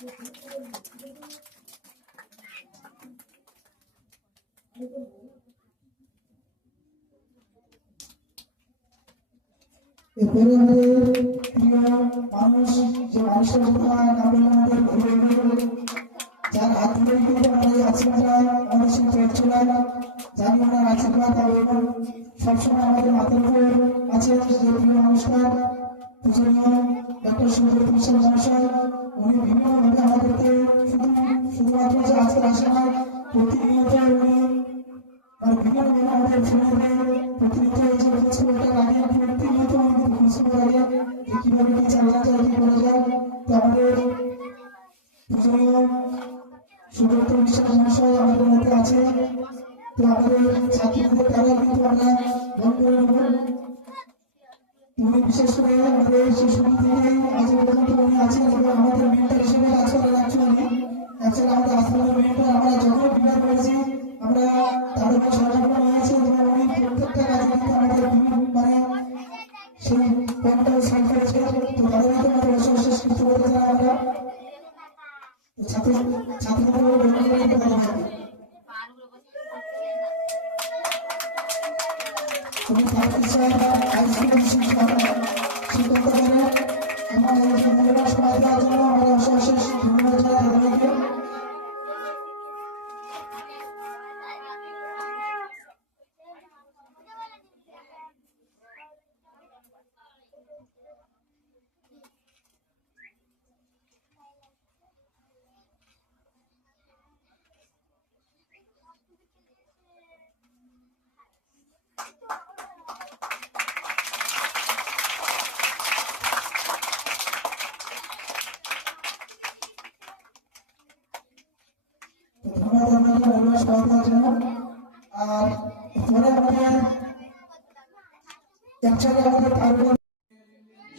এরপরে আমাদের প্রিয় মানুষ, যে মানুষের কথা নামে আমাদের ঘুরে যার হাত ধরে কিন্তু আমাদের আশীর্বাদ আমাদের সাথে চলছিলেন, যার মনে আশীর্বাদ এবং সবসময় আমাদের মাথার উপর আছে যে প্রিয় মানুষটা পূজনীয় ডক্টর সুব্রত মিশ্র মহাশয়। উনি বিভিন্নভাবে আমাদেরকে শুধুমাত্র যে আজকে আসে না, প্রতিনিয়ত উনি বিভিন্নভাবে আমাদের ফোনে প্রতিনিয়ত এই যে খোঁজখবরটা লাগে, প্রতিনিয়ত আমাদের খোঁজখবর লাগে যে কিভাবে কি চালানো যায়, কি করা যায়। তো আমাদের পূজনীয় সুব্রত মিশ্র মহাশয় আমাদের মধ্যে আছে। তো আমাদের ছাত্রীদের দ্বারা কিন্তু আমরা গ্রহণ করে নেব। উনি বিশেষ করে আমাদের শিশু থেকেই আজ পর্যন্ত উনি আছেন এবং আমাদের মেন্টর হিসেবে কাজ করে রাখছেন। উনি অ্যাকচুয়ালি আমাদের আশ্রমের মেন্টর। আমরা যখন বিভাগ করেছি আমরা তাদের সহযোগিতা হয়েছে এবং উনি প্রত্যেকটা কাজে কিন্তু আমাদের মানে সেই পয়েন্টটা সলভ করেছে। তো তাদের মধ্যে আমাদের অশেষ কিছু বলতে চাই আমরা ছাত্রীদের কথা হবে। তুমি ভারত স্যার হাইস্কুল শিক্ষক করেন এবং এই সুন্দর সময় দেওয়ার জন্য আমাদের অশেষ ধন্যবাদ জানাই সবাইকে।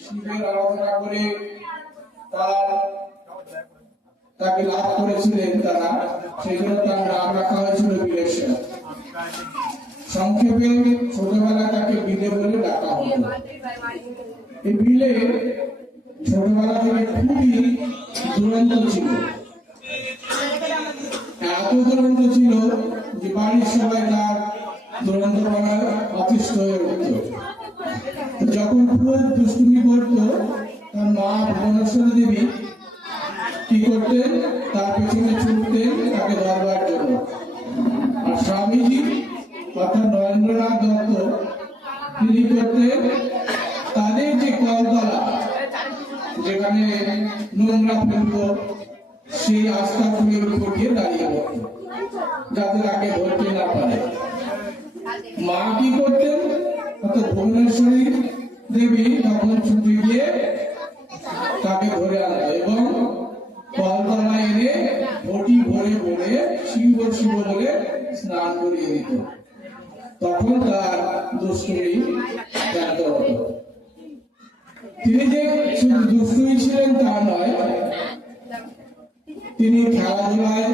শিবের আরাধনা করে তাকে লাভ করেছিলেন তারা, সেই জন্য তার নাম রাখা হয়েছিল বিলেশ্বর। সংক্ষেপে ছোটবেলা তাকে বিলে বলে ডাকা হতো। এই বিলে ছোটবেলা থেকে খুবই দুরন্ত ছিল, এত দুরন্ত ছিল যে বাড়ির সবাই তার দুরন্তপনায় অতিষ্ঠ হয়ে উঠত। যখন খুব দুষ্টুমি করত তার মা ভুবনেশ্বরী দেবী কি করতেন, তার পেছনে ছুটতেন তাকে ধরবার জন্য। আর স্বামীজি অর্থাৎ নরেন্দ্রনাথ দত্ত তিনি করতেন তাদের যে কলতলা যেখানে নোংরা ফেলত সেই আস্থা ফুলের উপর গিয়ে দাঁড়িয়ে পড়ত যাতে তাকে ধরতে না পারে। মা কি করতেন, অর্থাৎ ভুবনেশ্বরী দেবী তখন ছুটে গিয়ে তাকে ধরে আনত এবং কলতলায় এনে ঘটি ভরে ভরে শিব শিব বলে স্নান করিয়ে দিত। তখন তার দুষ্টুমি জানতে হতো। তিনি যে শুধু দুষ্টুমি ছিলেন তা নয়, তিনি খেলাধুলায়